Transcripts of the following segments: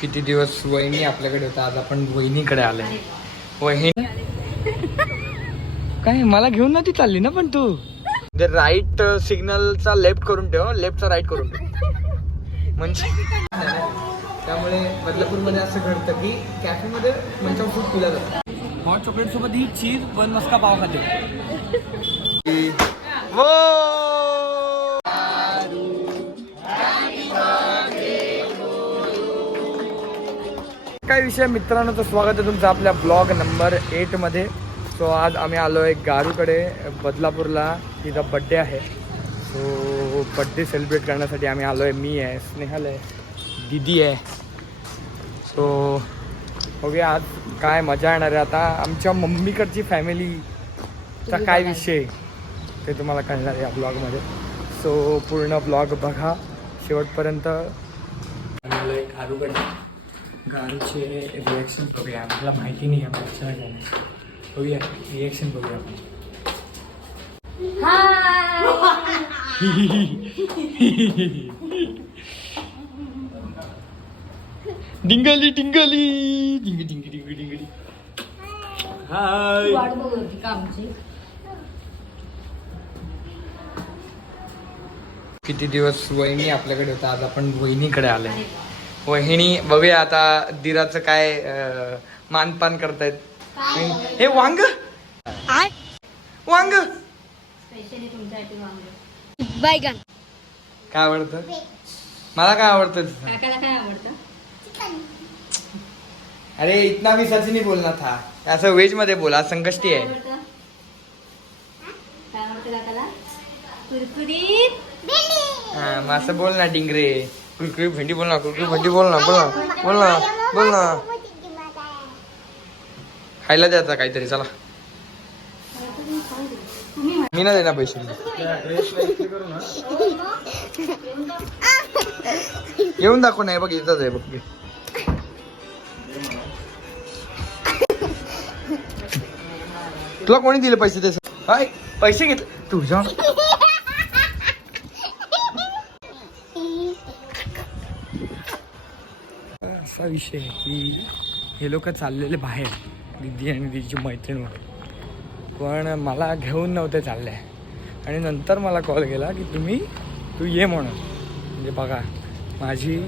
किती दिवस वहिनी आपल्याकडे होता? आज आपण वहिनीकडे आलोय. वहिनी काय मला घेऊन नव्हती चालली ना पण तू? राईट सिग्नलचा लेफ्ट करून ठेव लेफ्टचा राईट करून ठेव. म्हणजे त्यामुळे बदलापूरमध्ये असं घडतं की कॅफेमध्ये मंचाव खूप पिला जातं. हॉट चॉकलेट सोबत ही चीज वन मस्का पाव खाते. विषय मित्रांनो तर स्वागत आहे तुमचं आपल्या ब्लॉग नंबर एटमध्ये सो आज आम्ही आलो आहे गारूकडे बदलापूरला. तिचा बड्डे आहे. सो बड्डे सेलिब्रेट करण्यासाठी आम्ही आलो आहे. मी आहे स्नेहल आहे दिदी आहे. सो बघूया आज काय मजा येणार आहे. आता आमच्या मम्मीकडची फॅमिलीचा काय विषय ते तुम्हाला कळणार आहे या ब्लॉगमध्ये सो पूर्ण ब्लॉग बघा. शेवटपर्यंत. आम्ही आलो आहे गारूकडे. गारूचे रिॲक्शन बघूया आम्हाला माहिती नाही आहे गाण्याची बघूया रिॲक्शन बघूया आपण डिंगली डिंगली डिंगी डिंगी डिंगी डिंगली हाय वाट बघत होती का आमची? किती दिवस वहिनी आपल्याकडे होता? आज आपण वहिनीकडे आलोय. वहिनी बघूया आता दिराचं काय मानपान करतायत. हे वांग? वांग? स्पेशली तुमच्यासाठी वांगे. बैगन काय आवडतं? मला काय आवडतं काकाला काय आवडतं? अरे इतना भी सच नहीं बोलना था. असं वेजमध्ये बोला संकष्टी काय आहे हा असं बोल ना डिंगरे. कुरकुरी भेंडी बोल ना कुरकुरी भेंडी बोल ना बोल ना बोल ना बोल ना खायला द्यायचा काहीतरी चला. मी ना देणार पैसे. येऊन दाखव नाही बघ येतच आहे बघ तुला कोणी दिले पैसे ते हाय पैसे घेतले. तुझ्या विषय आहे की हे लोक चाललेले बाहेर दिदी आणि दिदीची मैत्रीण पण मला घेऊन नव्हते चालले. आणि नंतर मला कॉल केला की तुम्ही तू ये म्हणून. म्हणजे बघा माझी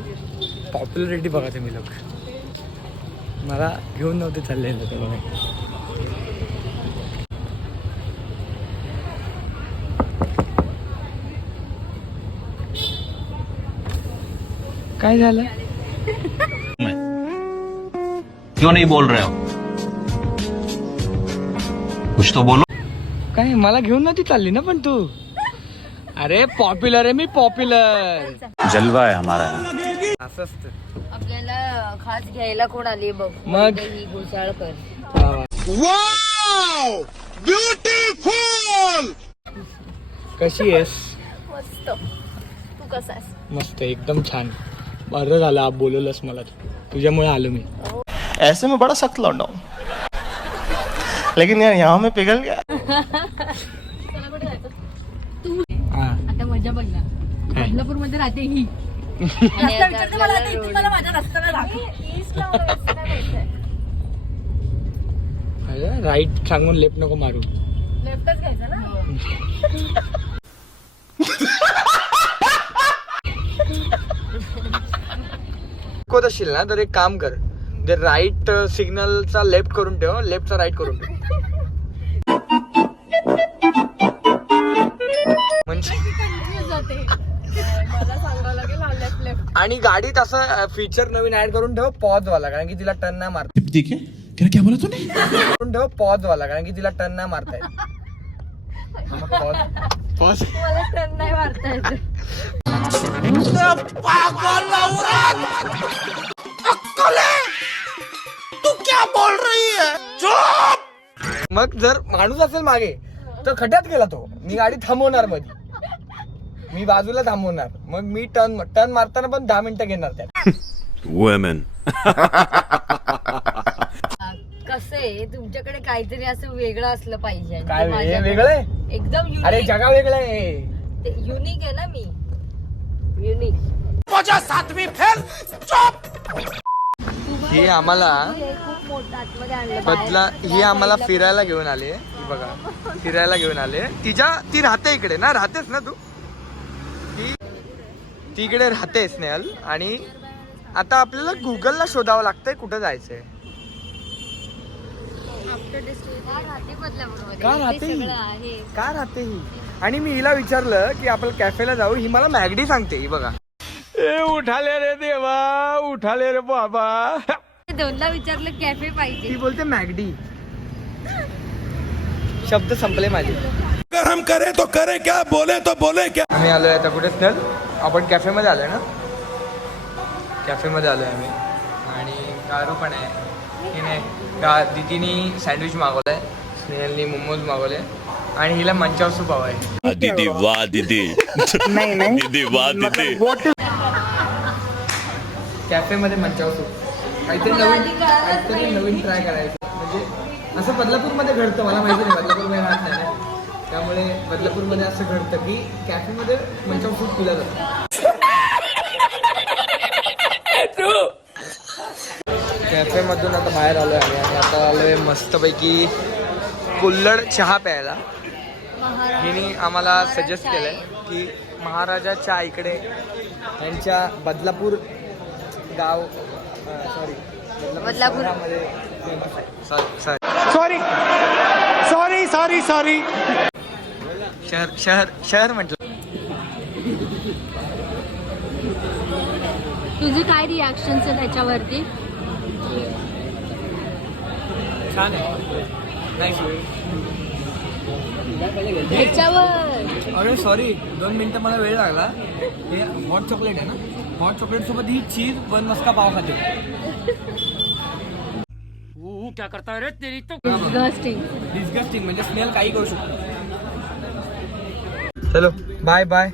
पॉप्युलरिटी बघा तुम्ही लोक. मला घेऊन नव्हते चालले लोक बघा. काय झालं? क्यों नहीं बोल रहे हो? कुछ तो बोलो। काय मला घेऊन नव्हती चालली ना पण तू? अरे पॉप्युलर आहे मी पॉप्युलर जलवा है हमारा। असं असतं. आपल्याला खास घ्यायला कोण आली बघ मग? ही घुसाळकर वा वा. कशी आहेस? मस्त. तू कसा आहेस? मस्त एकदम छान. बरं झालं आप बोलवलंस मला. तू. तुझ्यामुळे आलो मी. ऐसे में बड़ा सख्त लौंडा हूं। लेकिन यार यहाँ में पिघल गया। हा। आता मजा बघ ना। काय बदलापूरमध्ये राहते ही. आणि आता आपल्याला road- राईट सांगून लेफ्ट नको मारू. लेफ्टच घ्यायचा ना? कोत असशील ना तर एक काम कर. ते राईट सिग्नलचा लेफ्ट करून ठेव लेफ्टचा राईट करून ठेव. म्हणजे आणि गाडीत असं फीचर नवीन ऍड करून ठेव पॉज वाला कारण की तिला टर्न नाही मारता. ठीक है क्या क्या बोला तूने? करून ठेव पॉज वाला कारण की तिला टर्न नाही मारता येत. पॉज पॉज टर्न नाही मारता येत. मग जर माणूस असेल मागे तर खड्ड्यात गेला तो. मी गाडी थांबवणार मध्ये मी बाजूला थांबवणार. मग मी टर्न टर्न मारताना पण दहा मिनिटं घेणार त्यात. वुमेन कसं आहे तुमच्याकडे काहीतरी असं वेगळं असलं पाहिजे. आणि काय हे वेगळं आहे? एकदम अरे जगा वेगळं आहे. युनिक आहे ना मी. युनिक ही आम्हाला हे मोठं आतमध्ये आणलं बदला. ही आम्हाला फिरायला घेऊन आली ही बघा फिरायला घेऊन आले तिच्या ती राहते इकडे ना राहतेस ना तू? ती ती इकडे राहते स्नेहल. आणि आता आपल्याला गुगलला शोधावं लागतंय कुठं जायचंय? का राहते ही? सगळं आहे. का राहते ही? आणि मी हिला विचारलं की आपण कॅफेला जाऊ ही मला मॅगडी सांगते ही बघा. ए उठाले रे देवा उठाले रे बाबा. दोनला विचारलं कॅफे ती पाहिजे बोलते मॅगडी. शब्द संपले माझे. अगर हम करें तो करें क्या बोले तो बोले क्या? आम्ही आलोय आता कुठे? स्नेल आपण कॅफेमध्ये आलोय ना? कॅफेमध्ये आलोय आम्ही. आणि गारू पण आहे. हिने गा दिदीनी सँडविच मागवलंय. स्नेहलनी मोमोज मागवले. आणि हिला मंचाव सूप हवं आहे दीदी वाह दीदी. नाही नाही. दीदी वाह दीदी. कॅफेमध्ये मंचाव सूप काहीतरी नवीन काहीतरी नवीन ट्राय करायचं. म्हणजे असं बदलापूरमध्ये घडतं मला माहिती नाही बदलापूरमध्ये राहत नाही त्यामुळे बदलापूरमध्ये असं घडतं की कॅफेमध्ये मंचाव सूप पिलं जातं. कॅफेमधून आता बाहेर आलोय आहे आणि आता आलोय मस्तपैकी कुल्हड चहा प्यायला. हिने आम्हाला सजेस्ट केलंय की महाराजा चहा इकडे यांच्या बदलापूर गाव Badlapur. Sorry sorry sorry sorry शहर शहर शहर म्हटलं. तुझे काय रिॲक्शन आहे त्याच्यावरती छान आहे. त्याच्यावर अरे सॉरी दोन मिनिटं मला वेळ लागला. हे हॉट चॉकलेट आहे ना? हॉट चॉकलेट सोबत ही चीज वन मस्का पाव खाते डिस्गस्टिंग डिस्गस्टिंग म्हणजे स्मेल काही करू शकतो चलो बाय बाय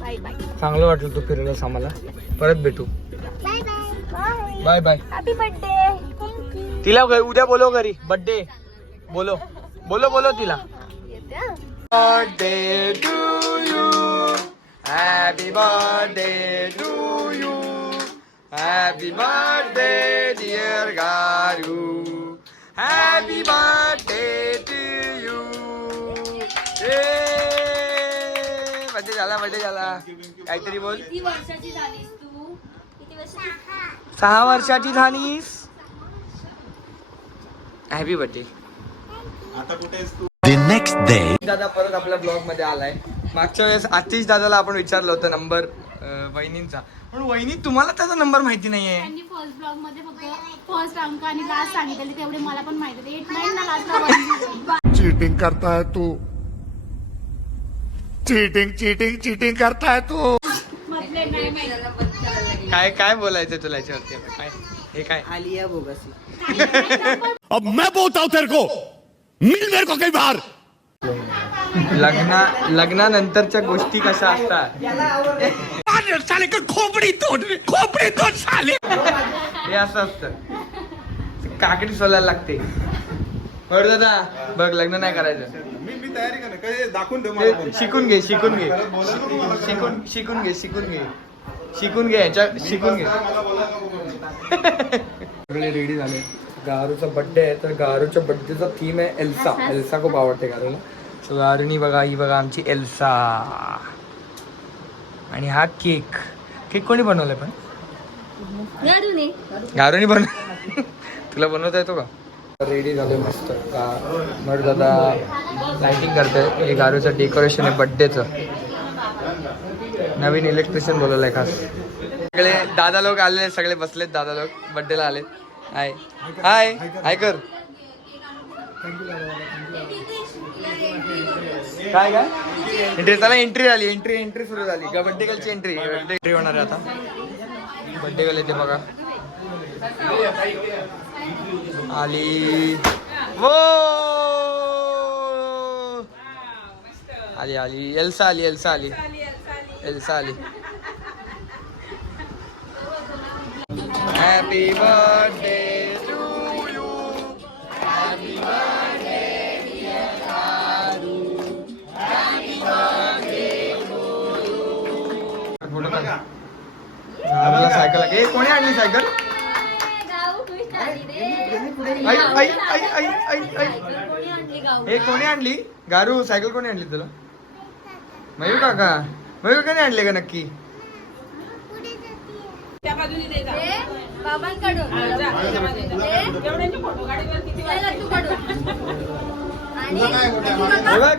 बाय बाय चांगलं वाटलं तू फिरवलंस आम्हाला. परत भेटू. Bye bye bye bye happy birthday तिला उद्या बोलो घरी. बर्थडे बोलो बोलो बोलो तिला. Birthday to you happy birthday happy birthday dear Garu happy birthday to you birthday झाला बर्थडे झाला. काहीतरी बोल. किती वर्षाची झालीस तू? किती वर्षाची? सहा वर्षाची झालीस. Happy birthday The next day. दादा परत आपल्या ब्लॉगमध्ये आलाय. मागच्या वेळेस आतिश दादाला आपण विचारलं होतं नंबर वहिनींचा. पण वहिनी तुम्हाला त्याचा नंबर माहिती नाहीये. त्यांनी फर्स्ट ब्लॉगमध्ये फक्त फर्स्ट अंक आणि लास्ट सांगितले तेवढे मला पण माहिती होते. एट नाईन ना लास्ट चीटिंग करता है तू. चीटिंग चीटिंग चीटिंग करता है तू. मधले नाही माहिती. काय काय बोलायचं तुला याच्यावरती? आता? काय? हे काय? अब मैं बोलता हूँ तेरे को। मिल मेरे को कई बार लग्ना लग्नानंतरच्या गोष्टी कशा असतात? साले का खोपड़ी तोड़ खोपड़ी तोड़ साले हे असं असतं. काकडी सोलायला लागते. बरं दादा बघ लग्न नाही करायचं. ते शिकून घे शिकून घे. शिकून शिकून घे शिकून घे. शिकून घे याच्या शिकून घे. सगळे रेडी झाले. गारूचा बर्थडे आहे तर गारूच्या बर्थडेचा थीम आहे एल्सा. एल्सा खूप आवडते गारूला. सो गारूनी बघा ही बघा आमची एल्सा. आणि हा केक. केक कोणी बनवलाय पण? गारूनी बन तुला बनवता येतो का? रेडी झाले मस्त. का मग दादा लाइटिंग करते हे गारूचं डेकोरेशन आहे बड्डेचं नवीन इलेक्ट्रिशियन बोलवलंय खास. सगळे दादा लोक आलेले सगळे बसलेत दादा लोक. बड्डेला आलेत. हाय हाय हाय कर. काय काय? एंट्री चला एंट्री झाली एंट्री एंट्री सुरू झाली. का बड्डे गर्लची एंट्री बड्डे एंट्री होणार आहे आता. बड्डे गर्ल येते बघा. आली. वो आली आली. एल्सा आली एल्सा आली. एल्सा आली. हॅपी बर्थडे फोटो काढ सायकल ए कोणी आणली सायकल? आई आई आई हे कोणी आणली? गारू सायकल कोणी आणली तुला? मयूर काका. मयूर काकाने आणले का नक्की?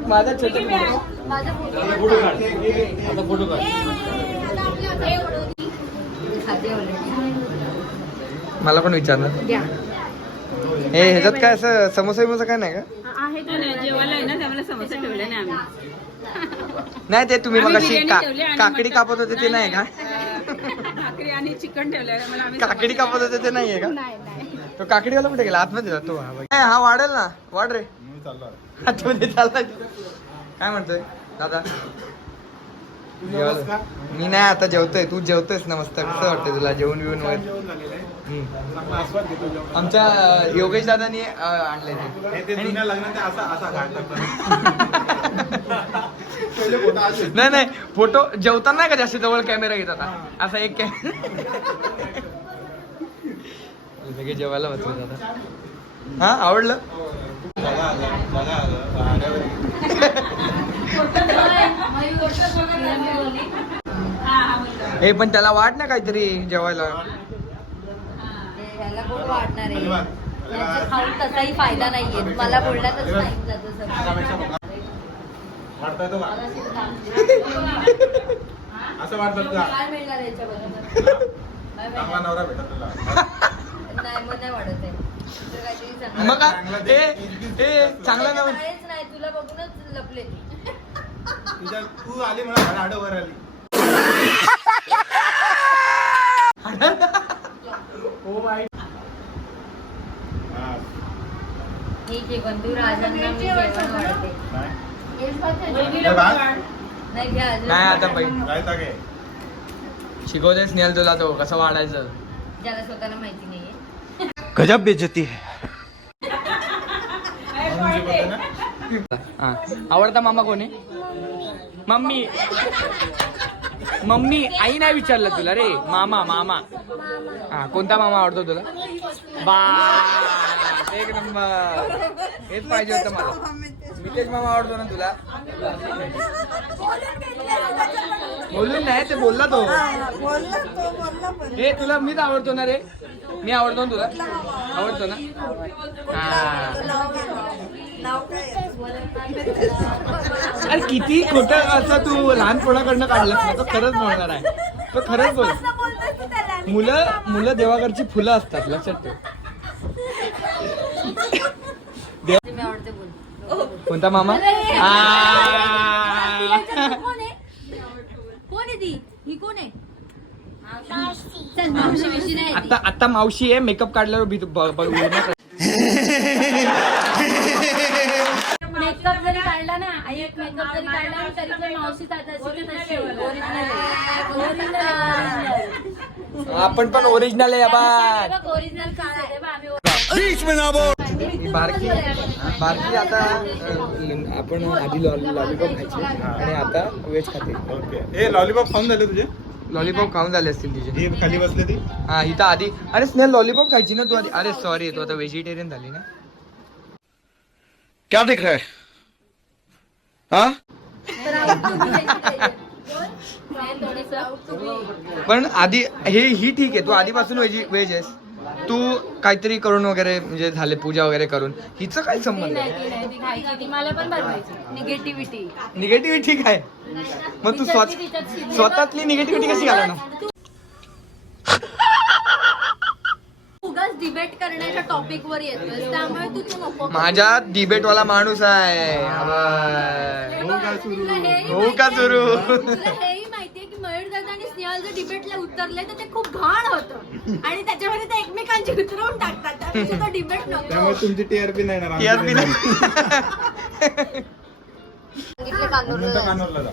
माझा छोटा माझा फोटो. खाते. मला पण विचारणार हे ह्याच्यात काय असं समोसा बिमोसा काय नाही का? आहे जेवायला आहे ना त्यामुळे समोसा ठेवले नाही आम्ही. नाही ते तुम्ही आम्ही मग अशी बिर्याणी ठेवली आणि काकडी मटण- कापत होते ते नाही का? भाकरी आणि चिकन ठेवलं मला आम्ही काकडी कापत होते ते नाहीये का? नाही नाही. तो काकडीवाला कुठे गेला? आतमध्ये जातो हा बघ. नाही, हा वाढेल ना. वाढ रे. आतमध्ये चालला काय म्हणतोय? दादा? मी नाही आता जेवतोय तू जेवतोयस ना मस्त कसं वाटतंय तुला जेवण बिवून वगैरे. आमच्या योगेश दादानी आणले नाही नाही फोटो जेवताना का जास्त जवळ कॅमेरा घेतात हा. असा एक कॅमेरा सगळे जेवायला बसले दादा. हा आवडलं? हे पण त्याला वाट ना काहीतरी जेवायला. ते ह्याला कोण वाढणार आहे? याचं खाऊन तसाही फायदा नाहीये. मला बोलण्यातच नाही जातो सगळं. असं वाटतं का काय मिळणार याच्याबरोबर काय मिळणार? नवरा भेटत तुला. नाही मग नाही आहे. मग? ए ए चांगला तुला बघूनच लपले तुझ्या तू आली मला आडवर आली. ठीक आहे बंधू राजांना मी जेवण वाढते नाही. घ्या अजून. नाही आता पै शिकवते स्नेहल तुला तो कसं वाढायचं? ज्याला स्वतःला माहिती नाहीये. गजब बेइज्जती है। हा. आवडता मामा कोण? मम्मी. मम्मी आई नाही विचारलं तुला रे. मामा मामा. हा कोणता मामा आवडतो तुला? बा एक नंबर. हेच पाहिजे होतं मला. मितेश मामा आवडतो ना तुला? बोलून नाही ते बोलला तो. हे तुला मीच आवडतो ना रे? मी आवडतो ना तुला? आवडतो ना? हा. अरे किती खोट असं तू लहानपणाकडनं काढलं तो खरंच बोलणार आहे. तो खरंच बोल. मुलं मुलं देवाकडची फुलं असतात लक्षात ठेव. मी आवडते बोल. कोणता मामा? आ. कोण आहे? कोण आहे ती? ही कोण आहे? चल मावशी बिवशी नाही ती. आता आता मावशी आहे मेकअप काढल्यावर भीत- ब- ब- बोलणार. मेकअप जरी काढला ना आई एक मेकअप जरी काढला ना, तरी पण मावशी तात्याची तशी ओरिजिनल आपण पण ओरिजिनल आहे बा ओरिजिनल बारकी बारकी आता आपण आधी लॉलीपॉप खायचे आणि आता वेज खाते. ओके हे लॉलीपॉप खाऊन झाले तुझे? लॉलीपॉप खाऊन झाले असतील हे खाली बसले ती? हा इथं आधी. अरे स्नेल लॉलीपॉप खायची ना तू आधी? अरे सॉरी तू आता व्हेजिटेरियन झाली ना. क्या दिख रहा है? हाँ? पण आधी हे ही ठीक आहे. तू आधीपासून व्हेज व्हेज आहेस. तू काहीतरी करून वगैरे म्हणजे झाले पूजा वगैरे करून. हिचं काय संबंध निगेटिव्हिटी आहे. मग तू स्वत स्वतःतली निगेटिव्हिटी कशी घाला ना उगाच डिबेट करण्याच्या टॉपिक वर येतोय त्यामुळे तू तू नको. माझ्या डिबेट वाला माणूस आहे. हो का माहितीये- सुरू? हेही माहितीये की मयूर दादा आणि स्नेहल जर डिबेटला उतरले तर ते खूप घाण होतं. आणि त्याच्यामध्ये ते एकमेकांची उतरवून टाकतात. त्यामुळे तो डिबेट नको. त्यामुळे तुमची टीआरपी नाही TRP नाही. सांगितले कानूर नंतर कानोरला जा.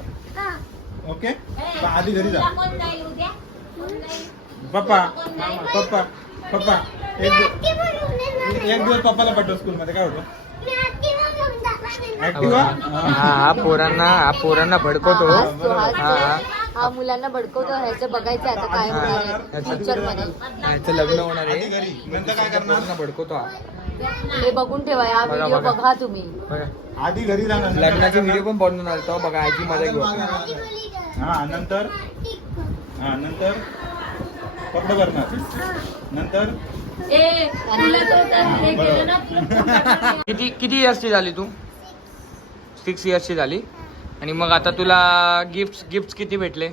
ओके तर आधी घरी जा. पप्पा. पप्पा. पप्पा एक दिव- एक दिवस पप्पाला पाठव स्कूल मध्ये काय होतं? ऍक्टिव्हा हा हा पोरांना हा पोरांना भडकवतो. हा, तो, तो. हा. मुलांना भडकवतो. ह्याचं बघायचं आता काय होणार आहे फ्युचरमध्ये. ह्याचं लग्न होणार आधी आहे घरी. नंतर काय करणार? पोरांना भडकवतो हा. हे बघून ठेवा हा बघा, व्हिडिओ बघा. बघा तुम्ही. बघा. आधी घरी नंतर लग्नाचे व्हिडिओ पण बनवून आले तेव्हा बघा आयची मजा घेऊ आपण. हा नंतर? हा नंतर? कपडे भरणार नंतर? हे करणार. किती किती इयर्सची झाली तू? सिक्स इयर्सची झाली. आणि मग आता तुला गिफ्ट गिफ्ट किती भेटले? एक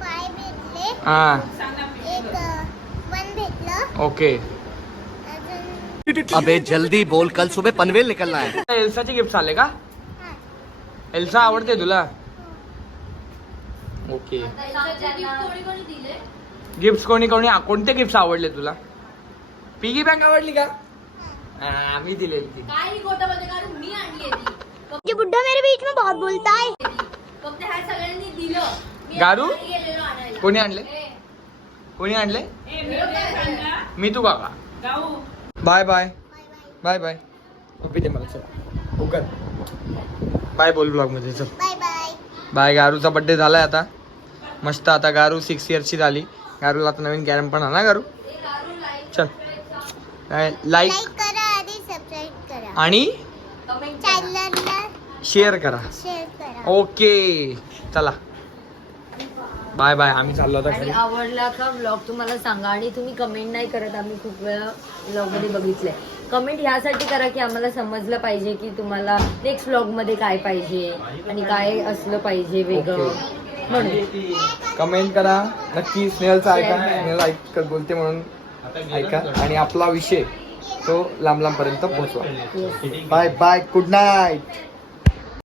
पाय भेटले. हा. एक वन भेटलं. ओके अबे जल्दी बोल. कल सुबह पनवेल निकलना है. एल्साचे गिफ्ट आले का? एल्सा आवडते तुला? ओके. कोणी कोणी दिले गिफ्ट कोणी कोणी कोणते गिफ्ट आवडले तुला? पिगी बँक आवडली का? हा, मी दिलेली ती. ये बुड्ढा मेरे बीच में बहुत बोलता है फक्त ह्या सगळ्यांनी दिलं. मी गारू? बाहेर गेलेलो आणायला. कोणी आणले? कोणी आणले? मी तू काका. Bye bye. Bye bye. दे मला चल. उकर बाय बोल ब्लॉगमध्ये चल. Bye bye. बाय गारूचा बड्डे झालाय आता. मस्त आता गारू सिक्स इयर्सची झाली. गारूला आता नवीन कॅरम पण आणा गारू. चल. लाईक लाईक करा आणि शेअर करा. शेअर करा. ओके चला. बाय बाय आम्ही चाललो आता आणि घरी. आवडला का ब्लॉग तुम्हाला सांगा. आणि तुम्ही कमेंट नाही करत. आम्ही खूप वेळा ब्लॉगमध्ये बघितलंय. कमेंट ह्यासाठी करा की आम्हाला समजलं पाहिजे की तुम्हाला नेक्स्ट ब्लॉगमध्ये काय पाहिजे आणि काय असलं पाहिजे वेगळं. कमेंट करा. नक्की स्नेहलचा ऐका. स्नेहल ऐक बोलते म्हणून ऐका. आणि आपला विषय तो लांब लांब पर्यंत पोहोचवा बाय बाय गुड नाईट